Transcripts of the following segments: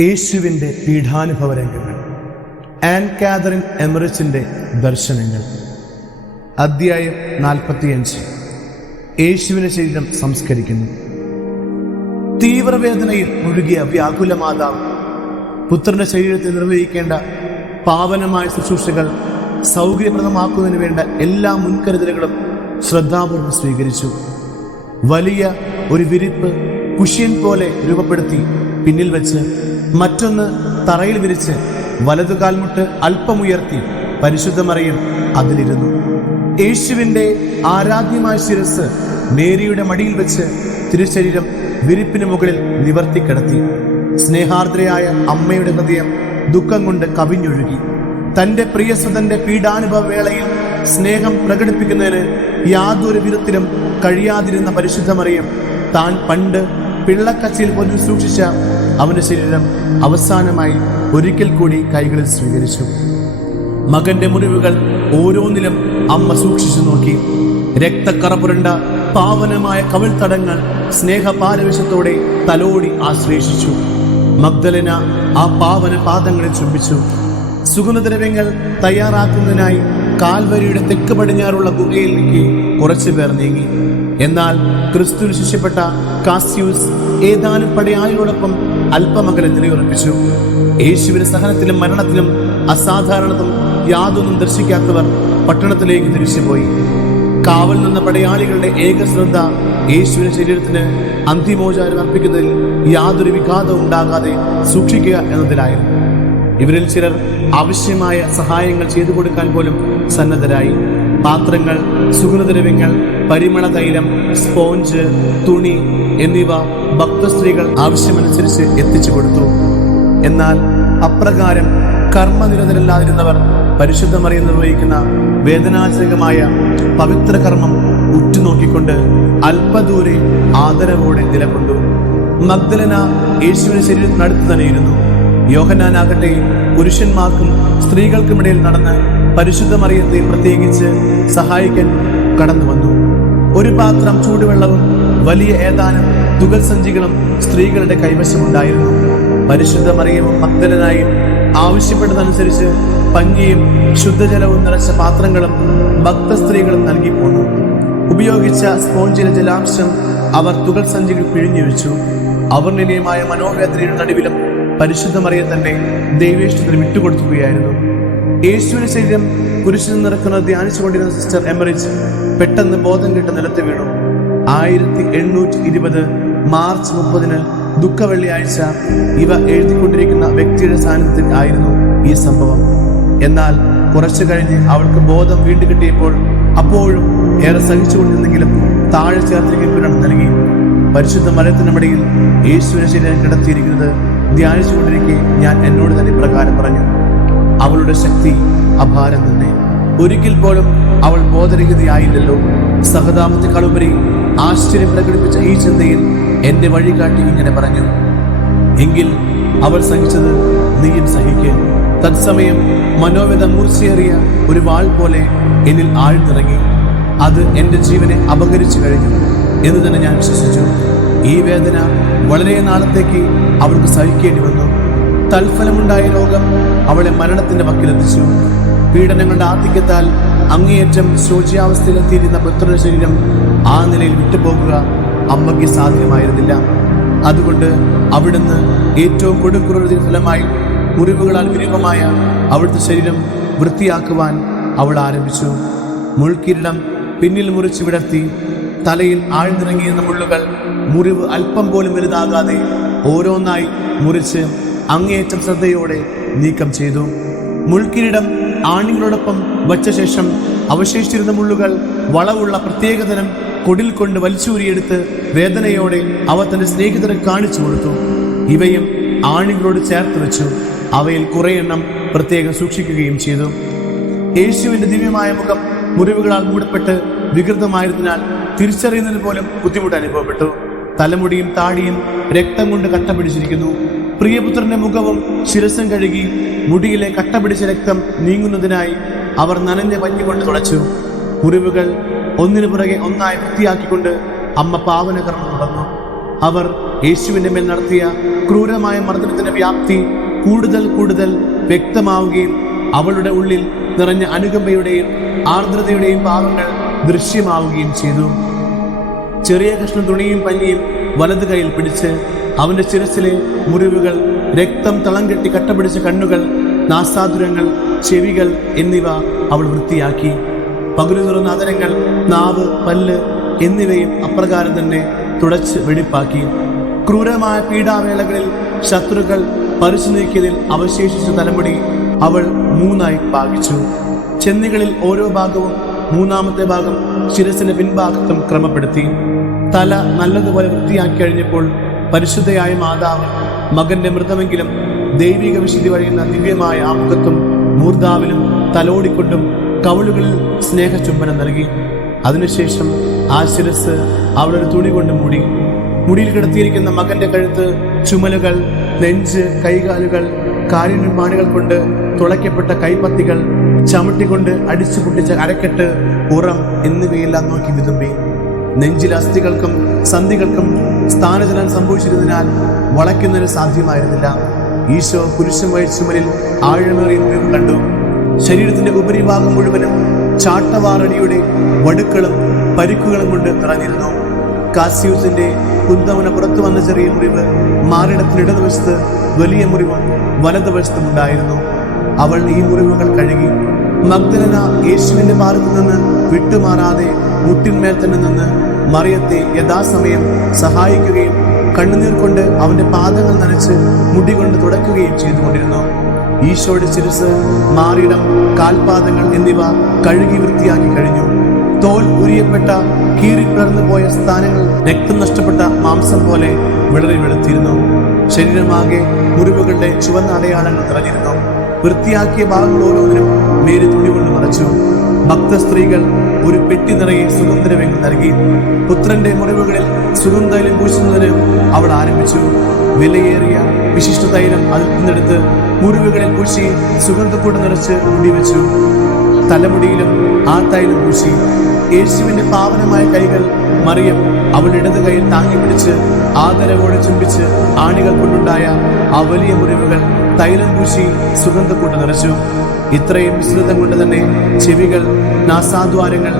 യേശുവിൻ്റെ പീഠാനുഭവ രംഗങ്ങൾ. An Catherine എമറിച്ചിൻ്റെ ദർശനങ്ങൾ. അധ്യായം 45. യേശുവിന്റെ ശരീരം സംസ്കരിക്കുന്നു. തീവ്രവേദനയിൽ മുഴുകിയ വ്യാകുല മാതാവ് പുത്രന്റെ ശരീരത്തെ നിർവഹിക്കേണ്ട പാവനമായ ശുശ്രൂഷകൾ സൗകര്യപ്രദമാക്കുന്നതിന് വേണ്ട എല്ലാ മുൻകരുതലുകളും ശ്രദ്ധാപൂർവ്വം സ്വീകരിച്ചു. വലിയ ഒരു വിരിപ്പ് കുഷ്യൻ പോലെ രൂപപ്പെടുത്തി പിന്നിൽ വെച്ച് മറ്റൊന്ന് തറയിൽ വിരിച്ച് വലതുകാൽമുട്ട് അല്പമുയർത്തി പരിശുദ്ധ മറിയം അതിലിരുന്നു. യേശുവിൻ്റെ ആരാധ്യമായ ശിരസ് മേരിയുടെ മടിയിൽ വെച്ച് തിരുശരീരം വിരിപ്പിന് മുകളിൽ നിവർത്തിക്കിടത്തി. സ്നേഹാർദ്രയായ അമ്മയുടെ ഹൃദയം ദുഃഖം കൊണ്ട് കവിഞ്ഞൊഴുകി. തൻ്റെ പ്രിയസുതന്റെ പീഡാനുഭവ വേളയിൽ സ്നേഹം പ്രകടിപ്പിക്കുന്നതിന് യാതൊരു വിധത്തിലും കഴിയാതിരുന്ന പരിശുദ്ധ മറിയം താൻ പണ്ട് പിള്ളക്കച്ചയിൽ പോലും സൂക്ഷിച്ച അവന്റെ ശരീരം അവസാനമായി ഒരിക്കൽ കൂടി കൈകളിൽ സ്വീകരിച്ചു. മകന്റെ മുറിവുകൾ ഓരോന്നിലും അമ്മ സൂക്ഷിച്ചു നോക്കി. രക്തക്കറ പുരണ്ട പാവനമായ കവിൾത്തടങ്ങൾ സ്നേഹപാരവശ്യത്തോടെ തലോടി ആശ്ലേഷിച്ചു. മഗ്ദലന ആ പാവന പാദങ്ങളിൽ ചുംബിച്ചു. സുഗന്ധദ്രവ്യങ്ങൾ തയ്യാറാക്കുന്നതിനായി കാൽവരിയുടെ തെക്ക് പടിഞ്ഞാറുള്ള ഗുഹയിലേക്ക് കുറച്ചു പേർ നീങ്ങി. എന്നാൽ ക്രിസ്തുവിൽ ശിഷ്യപ്പെട്ട കാസ്യൂസ് ഏതാനും പടയാളികളോടൊപ്പം അല്പമകലെ നിലയുറപ്പിച്ചു. യേശുവിന്റെ സഹനത്തിലും മരണത്തിലും അസാധാരണതും യാതൊന്നും ദർശിക്കാത്തവർ പട്ടണത്തിലേക്ക് തിരിച്ചുപോയി. കാവൽ നിന്ന പടയാളികളുടെ ഏക ശ്രദ്ധ യേശുവിന്റെ ശരീരത്തിന് അന്തിമോചാരം അർപ്പിക്കുന്നതിൽ യാതൊരു വിഘാതവും ഉണ്ടാകാതെ സൂക്ഷിക്കുക എന്നതിലായിരുന്നു. ഇവരിൽ ചിലർ ആവശ്യമായ സഹായങ്ങൾ ചെയ്തു കൊടുക്കാൻ പോലും സന്നദ്ധരായി. പാത്രങ്ങൾ, സുഗന്ധദ്രവ്യങ്ങൾ, പരിമള തൈലം, സ്പോഞ്ച്, തുണി എന്നിവ ഭക്തസ്ത്രീകൾ ആവശ്യമനുസരിച്ച് എത്തിച്ചു കൊടുത്തു. എന്നാൽ അപ്രകാരം കർമ്മനിരതരല്ലാതിരുന്നവർ പരിശുദ്ധ മറിയം നിർവഹിക്കുന്ന വേദനാജനകമായ പവിത്ര കർമ്മം ഉറ്റുനോക്കിക്കൊണ്ട് അല്പദൂരെ ആദരവോടെ നിലകൊണ്ടു. മഗ്ദലന യേശുവിന്റെ ശരീരത്തിനടുത്ത് തന്നെയിരുന്നു. യോഹന്നാനാകട്ടെ പുരുഷന്മാർക്കും സ്ത്രീകൾക്കുമിടയിൽ നടന്ന് പരിശുദ്ധ മറിയത്തെ പ്രത്യേകിച്ച് സഹായിക്കാൻ കടന്നു വന്നു. ഒരു പാത്രം ചൂടുവെള്ളവും വലിയ ഏതാനും തുകൽ സഞ്ചികളും സ്ത്രീകളുടെ കൈവശമുണ്ടായിരുന്നു. പരിശുദ്ധ മറിയവും മഗ്ദലനായും ആവശ്യപ്പെട്ടതനുസരിച്ച് പഞ്ഞിയും ശുദ്ധജലവും നിറച്ച പാത്രങ്ങളും ഭക്തസ്ത്രീകളും നൽകി പോന്നു. ഉപയോഗിച്ച സ്പോഞ്ചിലെ ജലാംശം അവർ തുകൽ സഞ്ചികൾ പിഴിഞ്ഞു വെച്ചു. അവർണ്ണനീയമായ മനോവേദനയുടെ നടുവിലും പരിശുദ്ധ മറിയം തന്നെ ദൈവേഷ്ടത്തിന് വിട്ടുകൊടുക്കുകയായിരുന്നു. യേശുവിന്റെ ശരീരം കുരിശിൽ നിറക്കുന്നത് ധ്യാനിച്ചുകൊണ്ടിരുന്ന സിസ്റ്റർ എമറിച്ച് പെട്ടെന്ന് ബോധം കെട്ട് നിലത്ത് വീണു. 1820 മാർച്ച് 30 ദുഃഖവെള്ളിയാഴ്ച ഇവ എഴുതിക്കൊണ്ടിരിക്കുന്ന വ്യക്തിയുടെ സാന്നിധ്യത്തിൽ ആയിരുന്നു ഈ സംഭവം. എന്നാൽ കുറച്ചു കഴിഞ്ഞ് അവൾക്ക് ബോധം വീണ്ടും കിട്ടിയപ്പോൾ അപ്പോഴും ഏറെ സഹിച്ചുകൊണ്ടിരുന്നെങ്കിലും താഴെ ചേർത്തിരിക്കുന്ന നൽകി. പരിശുദ്ധ മറിയത്തിന്റെ മടിയിൽ യേശുവിന്റെ ശരീരം കിടത്തിയിരിക്കുന്നത് ധ്യാനിച്ചുകൊണ്ടിരിക്കെ ഞാൻ എന്നോട് തന്നെ പ്രകാരം പറഞ്ഞു, അവളുടെ ശക്തി അപാരം തന്നെ. ഒരിക്കൽ പോലും അവൾ ബോധരഹിതയായില്ലല്ലോ. സഹതാപത്തെക്കാളുപരി ആശ്ചര്യം പ്രകടിപ്പിച്ച ഈ ചിന്തയിൽ എന്റെ വഴികാട്ടി ഇങ്ങനെ പറഞ്ഞു, എങ്കിൽ അവൾ സഹിച്ചത് നീയും സഹിക്കുക. തത്സമയം മനോവേദ മൂർച്ചയേറിയ ഒരു വാൾ പോലെ എന്നിൽ ആഴ്ന്നിറങ്ങി. അത് എന്റെ ജീവനെ അപഹരിച്ചു കഴിഞ്ഞു എന്ന് തന്നെ ഞാൻ വിശ്വസിച്ചു. ഈ വേദന വളരെ നാളത്തേക്ക് അവൾക്ക് സഹിക്കേണ്ടി വന്നു. തൽഫലമുണ്ടായ രോഗം അവളെ മരണത്തിന്റെ വക്കിലെത്തിച്ചു. പീഡനങ്ങളുടെ ആധിക്യത്താൽ അങ്ങേയറ്റം ശോച്യാവസ്ഥയിലെത്തിയിരുന്ന പുത്രന്റെ ശരീരം ആ നിലയിൽ വിട്ടുപോകുക അമ്മയ്ക്ക് സാധ്യമായിരുന്നില്ല. അതുകൊണ്ട് അവിടുന്ന് ഏറ്റവും കൊടുക്കുറവിന്റെ ഫലമായി മുറിവുകളാൽ വിരൂപമായ അവിടുത്തെ ശരീരം വൃത്തിയാക്കുവാൻ അവൾ ആരംഭിച്ചു. മുൾക്കിരീടം പിന്നിൽ മുറിച്ച് വിടർത്തി. തലയിൽ ആഴ്ന്നിറങ്ങിയിരുന്ന മുള്ളുകൾ മുറിവ് അല്പം പോലും വലുതാകാതെ ഓരോന്നായി മുറിച്ച് അങ്ങേയറ്റം ശ്രദ്ധയോടെ നീക്കം ചെയ്തു. മുൾക്കിരീടം ആണികളോടൊപ്പം വച്ച ശേഷം അവശേഷിച്ചിരുന്ന മുള്ളുകൾ വളവുള്ള പ്രത്യേകതരം കൊടിൽ കൊണ്ട് വലിച്ചൂരിയെടുത്ത് വേദനയോടെ അവ തന്റെ സ്നേഹിതരെ കാണിച്ചു കൊടുത്തു. ഇവയും ആണികളോട് ചേർത്ത് വെച്ചു. അവയിൽ കുറെ എണ്ണം പ്രത്യേകം സൂക്ഷിക്കുകയും ചെയ്തു. യേശുവിന്റെ ദിവ്യമായ മുഖം മുറിവുകളാൽ മൂടപ്പെട്ട് വികൃതമായതിനാൽ തിരിച്ചറിയുന്നതിന് പോലും ബുദ്ധിമുട്ട് അനുഭവപ്പെട്ടു. തലമുടിയും താടിയും രക്തം കൊണ്ട് കട്ട പിടിച്ചിരിക്കുന്നു. പ്രിയപുത്രന്റെ മുഖവും ശിരസും കഴുകി മുടിയിലെ കട്ട പിടിച്ച രക്തം നീങ്ങുന്നതിനായി അവർ നനഞ്ഞ പഞ്ഞുകൊണ്ട് തുടച്ചു. മുറിവുകൾ ഒന്നിനു പുറകെ ഒന്നായി വൃത്തിയാക്കിക്കൊണ്ട് അമ്മ പാവനകർമ്മം നടന്നു. അവർ യേശുവിന്റെ മേൽ നടത്തിയ ക്രൂരമായ മർദ്ദനത്തിന്റെ വ്യാപ്തി കൂടുതൽ കൂടുതൽ വ്യക്തമാവുകയും അവളുടെ ഉള്ളിൽ നിറഞ്ഞ അനുകമ്പയുടെയും ആർദ്രതയുടെയും ഭാവങ്ങൾ ദൃശ്യമാവുകയും ചെയ്തു. ചെറിയ കഷ്ണം തുണിയും പഞ്ഞിയും വലതു കൈയിൽ പിടിച്ച് അവന്റെ ശിരസിലെ മുറിവുകൾ, രക്തം തളം കെട്ടി കട്ടപിടിച്ച കണ്ണുകൾ, നാസാതുരങ്ങൾ, ചെവികൾ എന്നിവ അവൾ വൃത്തിയാക്കി. പകുതി തുറന്ന അതരങ്ങൾ, നാവ്, പല്ല് എന്നിവയും അപ്രകാരം തന്നെ തുടച്ച് വെടിപ്പാക്കി. ക്രൂരമായ പീഡാവേളകളിൽ ശത്രുക്കൾ പറിച്ചു നീക്കിയതിൽ അവശേഷിച്ച തലമുടി അവൾ 3 ഭാഗിച്ചു. ചെന്നികളിൽ ഓരോ ഭാഗവും 3-ാമത്തെ ഭാഗം ശിരസിന്റെ പിൻഭാഗത്തും ക്രമപ്പെടുത്തി. തല നല്ലതുപോലെ വൃത്തിയാക്കി കഴിഞ്ഞപ്പോൾ പരിശുദ്ധയായ മാതാവ് മകന്റെ മൃതമെങ്കിലും ദൈവിക വിശുദ്ധി വഴിയുന്ന ദിവ്യമായ ആമുഖത്തും മൂർധാവിലും തലോടിക്കൊണ്ടും കവളുകളിൽ സ്നേഹചുംബനം നൽകി. അതിനുശേഷം ആ ശിരസ് അവളൊരു തുണി കൊണ്ട് മൂടി. മുടിയിൽ കിടത്തിയിരിക്കുന്ന മകന്റെ കഴുത്ത്, ചുമലുകൾ, നെഞ്ച്, കൈകാലുകൾ, കാലിൻപാണികൾ കൊണ്ട് തുളയ്ക്കപ്പെട്ട കൈപ്പത്തികൾ, ചവിട്ടിക്കൊണ്ട് അടിച്ചു പൊട്ടിച്ച അരക്കെട്ട്, പുറം എന്നിവയെല്ലാം നോക്കി വിതുമ്പി. നെഞ്ചിലെ അസ്ഥികൾക്കും സന്ധികൾക്കും സ്ഥാനചലനം സംഭവിച്ചിരുന്നതിനാൽ വളയ്ക്കുന്നതിന് സാധ്യമായിരുന്നില്ല. ഈശോ കുരിശുമയ ചുമലിൽ ആഴമേറിയ മുറിവ് കണ്ടു. ശരീരത്തിന്റെ ഉപരിഭാഗം മുഴുവനും ചാട്ടവാറടിയുടെ വടുക്കളും പരിക്കുകളും കൊണ്ട് നിറഞ്ഞിരുന്നു. കാസ്യൂസിന്റെ കുന്തവന പുറത്തു വന്ന ചെറിയ മുറിവ് മാറിടത്തിന് ഇടതുവശത്ത്, വലിയ മുറിവും വലതുവശത്തും ഉണ്ടായിരുന്നു. അവൾ ഈ മുറിവുകൾ കഴുകി. മഗ്ദലന യേശുവിന്റെ മാർഗത്തിൽ നിന്ന് വിട്ടുമാറാതെ മുട്ടിന്മേൽ തന്നെ നിന്ന് മറിയത്തെ യഥാസമയം സഹായിക്കുകയും കണ്ണുനീർ കൊണ്ട് അവന്റെ പാദങ്ങൾ നനച്ച് മുടി കൊണ്ട് തുടയ്ക്കുകയും ചെയ്തുകൊണ്ടിരുന്നു. ഈശോയുടെ ശിരസ്, മാറിടം, കാൽപാദങ്ങൾ എന്നിവ കഴുകി വൃത്തിയാക്കി കഴിഞ്ഞു. തോൽ ഉരിയപ്പെട്ട, കീറിപ്പിളർന്നു പോയ സ്ഥാനങ്ങൾ രക്തം നഷ്ടപ്പെട്ട മാംസം പോലെ വിളറി വെളുത്തിരുന്നു. ശരീരമാകെ മുറിവുകളുടെ ചുവന്ന അടയാളങ്ങൾ നിറഞ്ഞിരുന്നു. വൃത്തിയാക്കിയ ഭാഗങ്ങൾ ഓരോന്നിനും മേരി തുണി കൊണ്ട് മറച്ചു. ഭക്ത സ്ത്രീകൾ ഒരു പെട്ടി നിറയെ സുഗന്ധദ്രവ്യങ്ങൾ നൽകി. പുത്രന്റെ മുറിവുകളിൽ സുഗന്ധതൈലം പൂശുന്നതിന് അവൾ ആരംഭിച്ചു. വിലയേറിയ വിശിഷ്ട തൈലം അതിൽ നിന്നെടുത്ത് മുറിവുകളിൽ പൂശി സുഗന്ധക്കൂട് നിറച്ച് മുടിവെച്ചു. തലമുടിയിലും ആ തൈലം പൂശി. യേശുവിന്റെ പാവനമായ കൈകൾ മറിയം അവളുടെ ഇടത് കൈയിൽ താങ്ങി പിടിച്ച് ആദരവോടെ ചുംബിച്ച് ആണികൾ കൊണ്ടുണ്ടായ ആ വലിയ മുറിവുകൾ തൈലം പൂശി സുഗന്ധക്കൂട്ട് നിറച്ചു. ഇത്രയും മിശ്രിതം കൊണ്ട് തന്നെ ചെവികൾ, നാസാദ്വാരങ്ങൾ,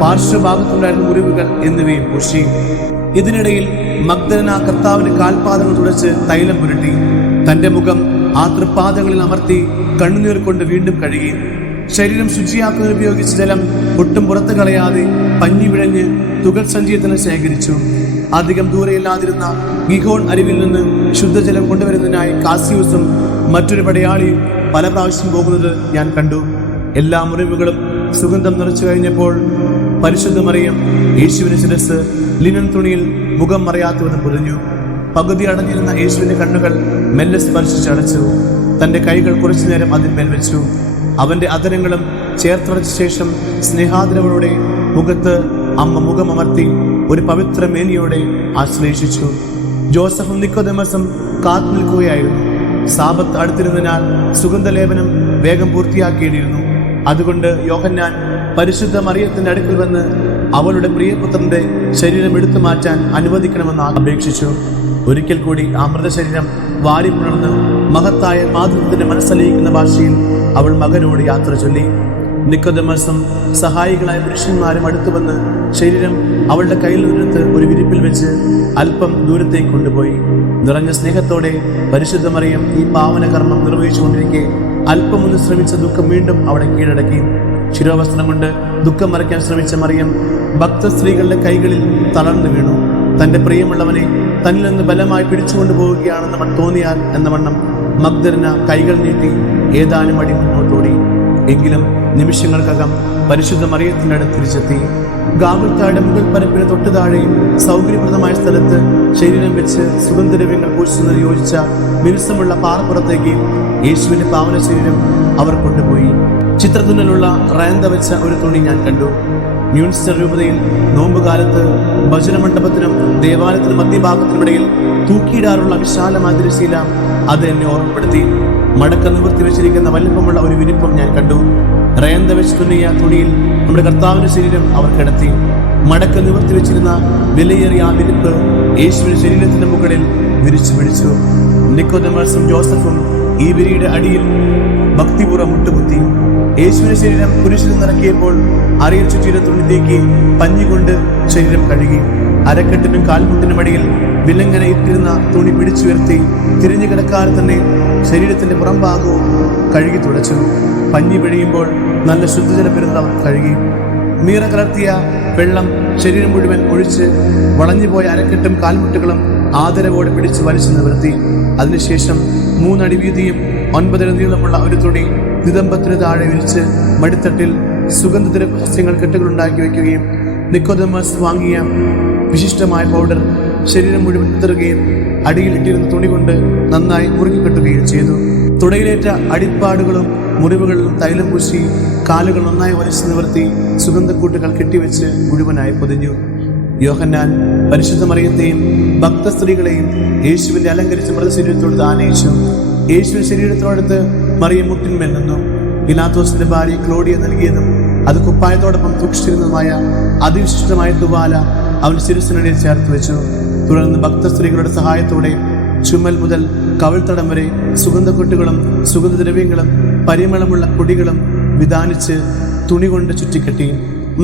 പാർശ്വഭാഗത്തുണ്ടായിരുന്ന മുറിവുകൾ എന്നിവയും പൂശി. ഇതിനിടയിൽ മഗ്ദലന കർത്താവിന്റെ കാൽപാദങ്ങൾ തുടച്ച് തൈലം പുരട്ടി. തന്റെ മുഖം ആ തൃപ്പാദങ്ങളിൽ അമർത്തി കണ്ണുനീർ കൊണ്ട് വീണ്ടും കഴുകി. ശരീരം ശുചിയാക്കാൻ ഉപയോഗിച്ച ജലം ഒട്ടും പുറത്തു കളയാതെ പഞ്ഞി വിഴഞ്ഞ് തുകൽ സഞ്ചയത്തിന് ശേഖരിച്ചു. അധികം ദൂരെയില്ലാതിരുന്ന ഗിഹോൺ അരുവിൽ നിന്ന് ശുദ്ധജലം കൊണ്ടുവരുന്നതിനായി കാസ്യൂസും മറ്റൊരു പടയാളിയും പല പ്രാവശ്യം പോകുന്നത് ഞാൻ കണ്ടു. എല്ലാ മുറിവുകളും സുഗന്ധം നിറച്ചു കഴിഞ്ഞപ്പോൾ പരിശുദ്ധ മറിയം യേശുവിന്റെ ശിരസ് ലിനൻ തുണിയിൽ മുഖം മറയാത്തവന് പൊതിഞ്ഞു. പകുതി അടഞ്ഞിരുന്ന യേശുവിന്റെ കണ്ണുകൾ മെല്ലെ സ്പർശിച്ചടച്ചു. തന്റെ കൈകൾ കുറച്ചു നേരം അതിന്മേൽ വെച്ചു. അവന്റെ അധരങ്ങളും ചേർത്തടച്ച ശേഷം സ്നേഹാദരവോടെ മുഖത്ത് അമ്മ മുഖമമർത്തി ഒരു പവിത്ര മേനിയോടെ ആശ്ലേഷിച്ചു. ജോസഫും നിക്കോദെമസും കാത്തു നിൽക്കുകയായിരുന്നു. സാബത്ത് അടുത്തിരുന്നതിനാൽ സുഗന്ധലേപനം വേഗം പൂർത്തിയാക്കിയിരുന്നു. അതുകൊണ്ട് യോഹന്നാൻ പരിശുദ്ധ മറിയത്തിന്റെ അടുക്കൽ വന്ന് അവളുടെ പ്രിയപുത്രന്റെ ശരീരം എടുത്തു മാറ്റാൻ അനുവദിക്കണമെന്ന് അപേക്ഷിച്ചു. ഒരിക്കൽ കൂടി ആ മൃതശരീരം വാരിപ്പുണർന്ന് മഹത്തായ മാതൃത്വത്തിന്റെ മനസ്സലിയിക്കുന്ന ഭാഷയിൽ അവൾ മകനോട് യാത്ര ചൊല്ലി. നിക്കോദെമസും സഹായികളായ പുരുഷന്മാരും അടുത്തു വന്ന് ശരീരം അവളുടെ കയ്യിൽ നിന്നെടുത്ത് ഒരു വിരിപ്പിൽ വെച്ച് അല്പം ദൂരത്തേക്ക് കൊണ്ടുപോയി. നിറഞ്ഞ സ്നേഹത്തോടെ പരിശുദ്ധ മറിയം ഈ പാവന കർമ്മം നിർവഹിച്ചുകൊണ്ടിരിക്കെ അല്പം ഒന്ന് ശ്രമിച്ച ദുഃഖം വീണ്ടും അവളെ കീഴടക്കി. ശിരോവസ്ത്രം കൊണ്ട് ദുഃഖം മറയ്ക്കാൻ ശ്രമിച്ച മറിയം ഭക്ത സ്ത്രീകളുടെ കൈകളിൽ തളർന്നു വീണു. തന്റെ പ്രിയമുള്ളവനെ തന്നിൽ നിന്ന് ബലമായി പിടിച്ചുകൊണ്ടു പോവുകയാണെന്ന് തോന്നിയാൽ എന്ന വണ്ണം മഗ്ദലന കൈകൾ നീട്ടി ഏതാനും അടി മുന്നോട്ടോടി. എങ്കിലും നിമിഷങ്ങൾക്കകം പരിശുദ്ധ മറിയത്തിന്റെ അടുത്ത് തിരിച്ചെത്തി. ഗാഗുൽത്തായുടെ മുകൾ പരപ്പിന് തൊട്ടു താഴെ സൗകര്യപ്രദമായ സ്ഥലത്ത് ശരീരം വെച്ച് സുഗന്ധദ്രവ്യങ്ങൾ പൂശുന്നതിന് യോജിച്ച മിനുസമുള്ള പാറപ്പുറത്തേക്ക് യേശുവിന്റെ പാവന ശരീരം അവർ കൊണ്ടുപോയി. ചിത്രത്തുന്നലുള്ള റാന്ത വെച്ച ഒരു തുണി ഞാൻ കണ്ടു. മ്യൂൺസ്റ്റർ രൂപതയിൽ നോമ്പുകാലത്ത് ഭജനമണ്ഡപത്തിനും ദേവാലയത്തിനും മധ്യഭാഗത്തിനുമിടയിൽ തൂക്കിയിടാറുള്ള വിശാലമായ തിരശ്ശീല അത് എന്നെ ഓർമ്മപ്പെടുത്തി. മടക്ക നിവർത്തി വെച്ചിരിക്കുന്ന വലിപ്പമുള്ള ഒരു വിരിപ്പും ഞാൻ കണ്ടു. റയന്ത വെച്ച് തുന്നിയ തുണിയിൽ നമ്മുടെ കർത്താവിന്റെ ശരീരം അവർ കിടത്തി. മടക്ക് നിവർത്തി വെച്ചിരുന്ന വിലയേറിയ ആ വിരിപ്പ് യേശുവിന്റെ ശരീരത്തിന്റെ മുകളിൽ വിരിച്ചു പിടിച്ചു. നിക്കോദെമസും ജോസഫും ഈ വിരിയുടെ അടിയിൽ ഭക്തിപൂർവ്വം മുട്ടുകുത്തി. യേശുവിന്റെ ശരീരം കുരിശിൽ നിറക്കിയപ്പോൾ അരയിൽ ചുറ്റിയ തുണിത്തേക്ക് പഞ്ഞികൊണ്ട് ശരീരം കഴുകി. അരക്കെട്ടിനും കാൽമുട്ടിനും അടിയിൽ വിലങ്ങനെ ഇട്ടിരുന്ന തുണി പിടിച്ചുയർത്തി തിരിഞ്ഞു കിടക്കാതെ തന്നെ ശരീരത്തിന്റെ പുറംഭാഗവും കഴുകി തുടച്ചു. പഞ്ഞി പിഴിയുമ്പോൾ നല്ല ശുദ്ധജലം വരുന്നവർ കഴുകി. മീറ കലർത്തിയ വെള്ളം ശരീരം മുഴുവൻ ഒഴിച്ച് വളഞ്ഞുപോയ അരക്കെട്ടും കാൽമുട്ടുകളും ആദരവോടെ പിടിച്ച് വലിച്ചു നിവർത്തി. അതിനുശേഷം 3 അടി വീതിയും 9 അടി നീളമുള്ള ഒരു തുണി നിതംബത്തിന് താഴെ വിരിച്ച് മടിത്തട്ടിൽ സുഗന്ധദ്രവ്യ സസ്യങ്ങൾ കെട്ടുകളുണ്ടാക്കി വയ്ക്കുകയും നിക്കോദെമസ് വാങ്ങിയ വിശിഷ്ടമായ പൗഡർ ശരീരം മുഴുവൻ വിതറുകയും അടിയിൽ ഇട്ടിരുന്ന തുണി കൊണ്ട് നന്നായി മുറുകിക്കെട്ടുകയും ചെയ്തു. തുടയിലേറ്റ അടിപ്പാടുകളും മുറിവുകളിലും തൈലം പൂശി കാലുകൾ നന്നായി വലിച്ചു നിവർത്തി സുഗന്ധക്കൂട്ടുകൾ കെട്ടിവെച്ച് മുഴുവനായി പൊതിഞ്ഞു. യോഹന്നാൻ പരിശുദ്ധ മറിയത്തെയും ഭക്തസ്ത്രീകളെയും യേശുവിന്റെ അലങ്കരിച്ച മൃതശരീരത്തോട് ആനയിച്ചു. യേശുവിന്റെ ശരീരത്തോടടുത്ത് മറിയം മുട്ടിന്മേൽ നിന്നു. പിലാത്തോസിന്റെ ഭാര്യ ക്ലോഡിയ നൽകിയതും അത് കുപ്പായത്തോടൊപ്പം സൂക്ഷിച്ചിരുന്നതുമായ അതിവിശിഷ്ടമായ തുവാല അവൻ ശിരസിനിടയിൽ ചേർത്ത് വെച്ചു. തുടർന്ന് ഭക്തസ്ത്രീകളുടെ സഹായത്തോടെ ചുമൽ മുതൽ കവിൾത്തടം വരെ സുഗന്ധക്കൊട്ടുകളും സുഗന്ധദ്രവ്യങ്ങളും പരിമളമുള്ള കൊടികളും വിധാനിച്ച് തുണി കൊണ്ട് ചുറ്റിക്കെട്ടി.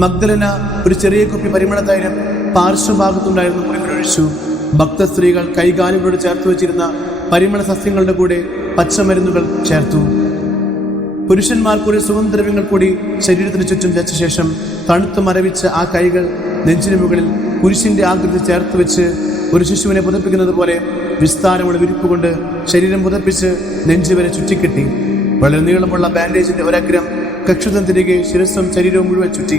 മഗ്ദലന ഒരു ചെറിയ കുപ്പി പരിമള തൈലം പാർശ്വഭാഗത്തുണ്ടായിരുന്ന മുറിവിലൊഴിച്ചു. ഭക്തസ്ത്രീകൾ കൈകാലുകളോട് ചേർത്ത് വെച്ചിരുന്ന പരിമള സസ്യങ്ങളുടെ കൂടെ പച്ചമരുന്നുകൾ ചേർത്തു. പുരുഷന്മാർക്കൊരു സുഗന്ധദ്രവ്യങ്ങൾ കൂടി ശരീരത്തിന് ചുറ്റും വെച്ച ശേഷം തണുത്ത് മരവിച്ച ആ കൈകൾ നെഞ്ചിന് മുകളിൽ കുരിശിന്റെ ആകൃതി ചേർത്ത് വെച്ച് ഒരു ശിശുവിനെ പുതപ്പിക്കുന്നത് പോലെ വിസ്താരമുള്ള വിരിപ്പ് കൊണ്ട് ശരീരം പുതപ്പിച്ച് നെഞ്ചുവരെ ചുറ്റിക്കെട്ടി. വളരെ നീളമുള്ള ബാൻഡേജിന്റെ ഒരഗ്രം കക്ഷതം തിരികെ ശിരസ്സും ശരീരവും മുഴുവൻ ചുറ്റി.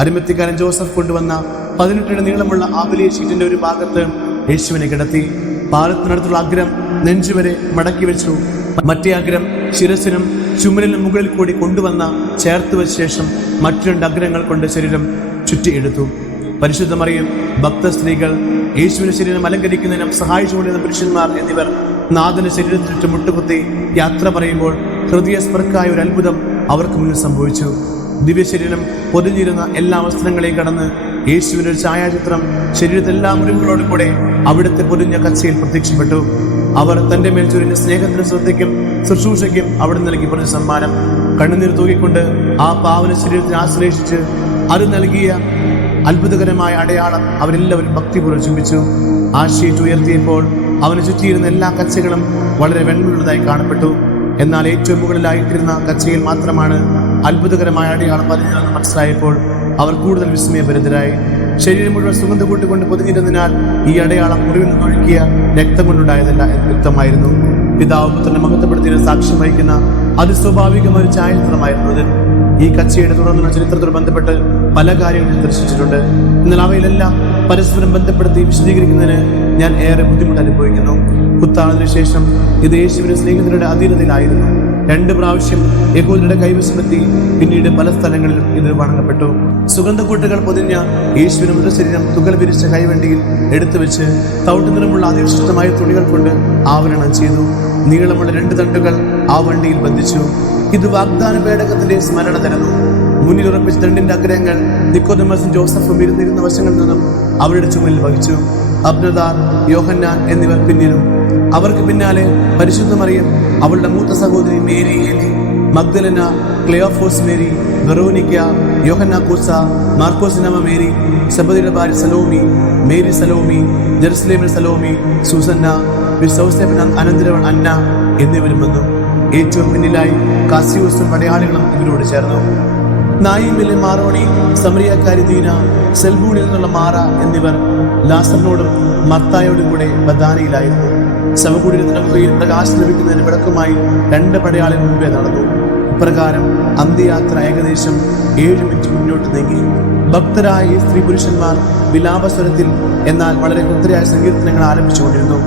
അരിമത്തിക്കാരൻ ജോസഫ് കൊണ്ടുവന്ന 18 അടി നീളമുള്ള ആ വലിയ ഷീറ്റിന്റെ ഒരു ഭാഗത്ത് യേശുവിനെ കിടത്തി. പാലത്തിനടുത്തുള്ള അഗ്രം നെഞ്ചുവരെ മടക്കി വെച്ചു. മറ്റേ അഗ്രം ശിരസിനും ചുമലിനും മുകളിൽ കൂടി കൊണ്ടുവന്ന ചേർത്ത് വെച്ച ശേഷം മറ്റു 2 അഗ്രങ്ങൾ കൊണ്ട് ശരീരം ചുറ്റിയെടുത്തു. പരിശുദ്ധ മറിയം, ഭക്തസ്ത്രീകൾ, യേശുവിന്റെ ശരീരം അലങ്കരിക്കുന്നതിനും സഹായിച്ചുകൊണ്ടിരുന്ന പുരുഷന്മാർ എന്നിവർ നാഥന്റെ ശരീരത്തിന് ചുറ്റും മുട്ടുകുത്തി യാത്ര പറയുമ്പോൾ ഹൃദയസ്പർക്കായ ഒരു അത്ഭുതം അവർക്ക് മുന്നിൽ സംഭവിച്ചു. ദിവ്യശരീരം പൊതിഞ്ഞിരുന്ന എല്ലാ വസ്ത്രങ്ങളെയും കടന്ന് യേശുവിന്റെ ഒരു ഛായാചിത്രം ശരീരത്തെല്ലാ മുറിവുകളോടും കൂടെ അവിടുത്തെ പൊതിഞ്ഞ കച്ചയിൽ പ്രത്യക്ഷപ്പെട്ടു. അവർ തന്റെ മേൽ ചൊരിഞ്ഞ സ്നേഹത്തിനും ശ്രദ്ധയ്ക്കും ശുശ്രൂഷയ്ക്കും അവിടെ നൽകി പറഞ്ഞ സമ്മാനം. കണ്ണുനീർ തൂക്കിക്കൊണ്ട് ആ പാവന ശരീരത്തിന് ആശ്ലേഷിച്ച് അത് നൽകിയ അത്ഭുതകരമായ അടയാളം അവരെല്ലാവരും ഭക്തിപൂർവ്വം ചുംബിച്ചു. ആ ഷീറ്റ് ഉയർത്തിയപ്പോൾ അവന് ചുറ്റിയിരുന്ന എല്ലാ കച്ചകളും വളരെ വെണ്ണുള്ളതായി കാണപ്പെട്ടു. എന്നാൽ ഏറ്റവും മുകളിലായിട്ടിരുന്ന കച്ചയിൽ മാത്രമാണ് അത്ഭുതകരമായ അടയാളം പതിഞ്ഞതെന്ന് മനസ്സിലായപ്പോൾ അവർ കൂടുതൽ വിസ്മയഭരിതരായി. ശരീരം മുഴുവൻ സുഗന്ധക്കൂട്ട് കൊണ്ട് പൊതിഞ്ഞിരുന്നതിനാൽ ഈ അടയാളം മുറിവിൽ നിന്നൊഴുക്കിയ രക്തം കൊണ്ടുണ്ടായതല്ല എന്ന് വ്യക്തമായിരുന്നു. പിതാവ് പുത്രനെ മഹത്വപ്പെടുത്തിയ സാക്ഷ്യം വഹിക്കുന്ന അതിസ്വാഭാവികമായ ഒരു ഛായാചിത്രമായിരുന്നു അത്. ഈ കച്ചയുടെ തുടർന്നുള്ള ചരിത്രത്തോട് ബന്ധപ്പെട്ട് പല കാര്യങ്ങളും ദർശിച്ചിട്ടുണ്ട്. എന്നാൽ അവയിലെല്ലാം പരസ്പരം ബന്ധപ്പെടുത്തി വിശദീകരിക്കുന്നതിന് ഞാൻ ഏറെ ബുദ്ധിമുട്ട് അനുഭവിക്കുന്നു. കുത്താണതിനു ശേഷം ഇത് യേശുവിന്റെ സ്നേഹിതരുടെ അധീനതയിലായിരുന്നു. 2 പ്രാവശ്യം യഹൂദരുടെ കൈവശമെത്തി. പിന്നീട് പല സ്ഥലങ്ങളിലും ഇത് വണങ്ങപ്പെട്ടു. സുഗന്ധക്കൂട്ടുകൾ പൊതിഞ്ഞ യേശുവിന്റെ മൃതശരീരം തുകൽ വിരിച്ച കൈവണ്ടിയിൽ എടുത്തു വെച്ച് തവിട്ട് നിറമുള്ള അതിവിശിഷ്ടമായ തുണികൾ കൊണ്ട് ആവരണം ചെയ്തു. നീളമുള്ള 2 തണ്ടുകൾ ആ വണ്ടിയിൽ ബന്ധിച്ചു. ഇത് വാഗ്ദാന പേടകത്തിന്റെ സ്മരണ തരുന്നു. മുന്നിൽ ഉറപ്പിച്ച തണ്ടിന്റെ അഗ്രഹങ്ങൾ നിക്കോദെമസും ജോസഫും ഇരുന്നിരുന്ന വശങ്ങളിൽ നിന്നും അവരുടെ ചുമലിൽ വഹിച്ചു. അബ്നദാർ, യോഹന്നാൻ എന്നിവർ പിന്നിലും. അവർക്ക് പിന്നാലെ പരിശുദ്ധ മറിയം, അവളുടെ മൂത്ത സഹോദരി മേരി ഏലി, മഗ്ദലന, ക്ലെയോഫോസ് മേരി, വെറോനിക്ക, യോഹന്നാക്കൂസ, മാർക്കോസിനമ്മ മേരി, സബദിയുടെ ഭാര്യ സലോമി, മേരി സലോമി, ജെറുസലേമിൽ സലോമി, സൂസന്ന, അനന്തരവൾ അന്ന എന്നിവരും വന്നു. ഏറ്റവും പിന്നിലായി കാസിയൂസും പടയാളികളും ഇവരോട് ചേർന്നു. നായിമിലെ മാറോണി, സമറിയക്കാരി ദീന, സെൽബൂണിൽ നിന്നുള്ള മാറ എന്നിവർ ലാസറിനോടും മർത്തായോടും കൂടെ ബദാനയിലായിരുന്നു. ശവകുടീരത്തിനകയിൽ പ്രകാശം ലഭിക്കുന്നതിന് വിളക്കുമായി 2 പടയാളികൾ മുമ്പേ നടന്നു. ഇപ്രകാരം അന്ത്യയാത്ര ഏകദേശം 7 മിനിറ്റ് മുന്നോട്ട് നീങ്ങി. ഭക്തരായ ഈ സ്ത്രീ പുരുഷന്മാർ വിലാപസ്വരത്തിൽ എന്നാൽ വളരെ ഹൃദ്യമായ സങ്കീർത്തനങ്ങൾ ആരംഭിച്ചുകൊണ്ടിരുന്നു.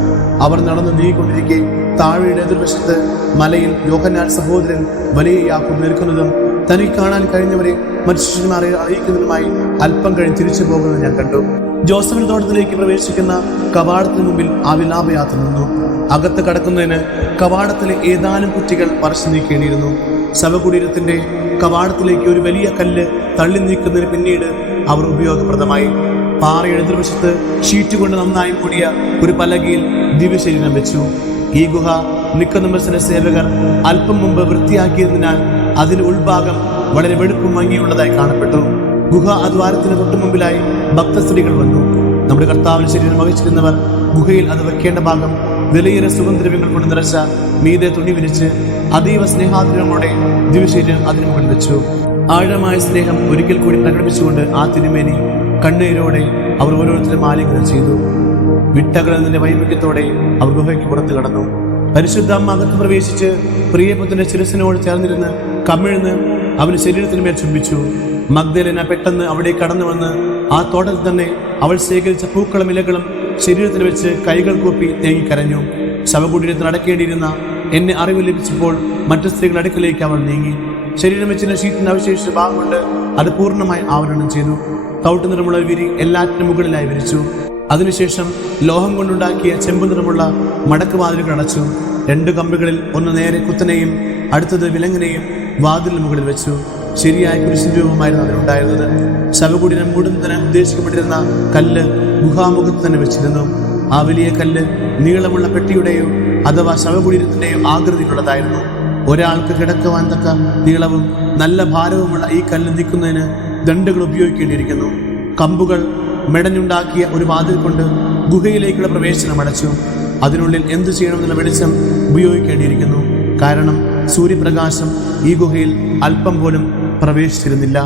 അവർ നടന്നു നീങ്ങിക്കൊണ്ടിരിക്കെ താഴെയുടെ എതിർവശത്ത് മലയിൽ യോഹന്നാൻ സഹോദരൻ വലിയ യാക്കോബ് നിൽക്കുന്നതും തനിക്ക് കാണാൻ കഴിഞ്ഞവരെ മറ്റു ശിഷ്യന്മാരെ അറിയിക്കുന്നതിനുമായി അല്പം കഴിഞ്ഞ് തിരിച്ചു പോകുന്നത് ഞാൻ കണ്ടു. ജോസഫിന്റെ തോട്ടത്തിലേക്ക് പ്രവേശിക്കുന്ന കവാടത്തിന് മുമ്പിൽ ആ വിലാപയാത്ര നിന്നു. അകത്ത് കടക്കുന്നതിന് കവാടത്തിലെ ഏതാനും കുറ്റികൾ പറിച്ചു നീക്കേണ്ടിയിരുന്നു. ശവകുടീരത്തിന്റെ കവാടത്തിലേക്ക് ഒരു വലിയ കല്ല് തള്ളി നീക്കുന്നതിന് പിന്നീട് അവർ ഉപയോഗപ്രദമായി. പാറയുടെ എതിർവശത്ത് ഷീറ്റ് കൊണ്ട് നന്നായി മൂടിയ ഒരു പലകയിൽ ദിവ്യശരീരം വെച്ചു. ഈ ഗുഹ നിക്കോദെമോസിന്റെ സേവകർ അല്പം മുമ്പ് വൃത്തിയാക്കിയതിനാൽ അതിന് ഉൾഭാഗം വളരെ വെളുപ്പും ഭംഗിയുള്ളതായി കാണപ്പെട്ടു. ഗുഹ അദ്വാരത്തിന് തൊട്ടു മുമ്പിലായി ഭക്തസ്ത്രീകൾ വന്നു. നമ്മുടെ കർത്താവിന്റെ ശരീരം വഹിച്ചിരുന്നവർ ഗുഹയിൽ അത് വെക്കേണ്ട ഭാഗം വിലയേറെ സുഗന്ധദ്രവ്യങ്ങൾ കൊണ്ട് നിറച്ച മീതെ തുണി വിരിച്ച് അതീവ സ്നേഹാദ്രവങ്ങളുടെ ദിവ്യശരീരം അതിനു മുകളിൽ വെച്ചു. ആഴമായ സ്നേഹം ഒരിക്കൽ കൂടി പ്രകടിപ്പിച്ചുകൊണ്ട് ആ തിരുമേനി കണ്ണീരോടെ അവർ ഓരോരുത്തരും ആലിംഗനം ചെയ്തു. വിട്ടകലതിന്റെ വൈമുഖ്യത്തോടെ അവർ ഗുഹയ്ക്ക് പുറത്തു കടന്നു. പരിശുദ്ധ അമ്മ അകത്ത് പ്രവേശിച്ച് പ്രിയപുത്രന്റെ ശിരസിനോട് ചേർന്നിരുന്ന് കമിഴ്ന്ന് അവന് ശരീരത്തിന്മേൽ ചുംബിച്ചു. മഗ്ദലേന പെട്ടെന്ന് അവിടെ കടന്നു വന്ന് ആ തോട്ടത്തിൽ തന്നെ അവൾ ശേഖരിച്ച പൂക്കളും ഇലകളും ശരീരത്തിൽ വെച്ച് കൈകൾ കൂപ്പി തേങ്ങിക്കരഞ്ഞു. ശവകുടീരത്തിൽ അടക്കേണ്ടിയിരുന്ന എന്നെ അറിവ് ലഭിച്ചപ്പോൾ മറ്റു സ്ത്രീകളുടെ അടുക്കലേക്ക് അവൾ നീങ്ങി. ശരീരം വെച്ചിരുന്ന ഷീറ്റിന്റെ അവശേഷിച്ച ഭാഗം കൊണ്ട് അത് പൂർണ്ണമായി ആവരണം ചെയ്തു. തവിട്ട് നിറമുള്ള വിരി എല്ലാറ്റിനും മുകളിലായി വിരിച്ചു. അതിനുശേഷം ലോഹം കൊണ്ടുണ്ടാക്കിയ ചെമ്പ് നിറമുള്ള മടക്ക് വാതിലുകൾ അടച്ചു. 2 കമ്പികളിൽ ഒന്ന് നേരെ കുത്തനെയും അടുത്തത് വിലങ്ങനെയും വാതിലിന് മുകളിൽ വെച്ചു. ശരിയായ കുരിശിൻ രൂപമായിരുന്നു അതിലുണ്ടായിരുന്നത്. ശവകുടീരം മൂടുന്നതിന് ഉദ്ദേശിക്കപ്പെട്ടിരുന്ന കല്ല് ഗുഹാമുഖത്ത് തന്നെ വെച്ചിരുന്നു. ആ വലിയ കല്ല് നീളമുള്ള പെട്ടിയുടെയോ അഥവാ ശവകുടീരത്തിന്റെയോ ആകൃതിയിലുള്ളതായിരുന്നു. ഒരാൾക്ക് കിടക്കുവാൻ തക്ക നീളവും നല്ല ഭാരവുമുള്ള ഈ കല്ല് നീക്കുന്നതിന് ദണ്ഡുകൾ ഉപയോഗിക്കേണ്ടിയിരിക്കുന്നു. കമ്പുകൾ മെടഞ്ഞുണ്ടാക്കിയ ഒരു വാതിൽ കൊണ്ട് ഗുഹയിലേക്കുള്ള പ്രവേശനം അടച്ചു. അതിനുള്ളിൽ എന്തു ചെയ്യണമെന്നുള്ള വെളിച്ചം ഉപയോഗിക്കേണ്ടിയിരിക്കുന്നു. കാരണം സൂര്യപ്രകാശം ഈ ഗുഹയിൽ അല്പം പോലും പ്രവേശിച്ചിരുന്നില്ല.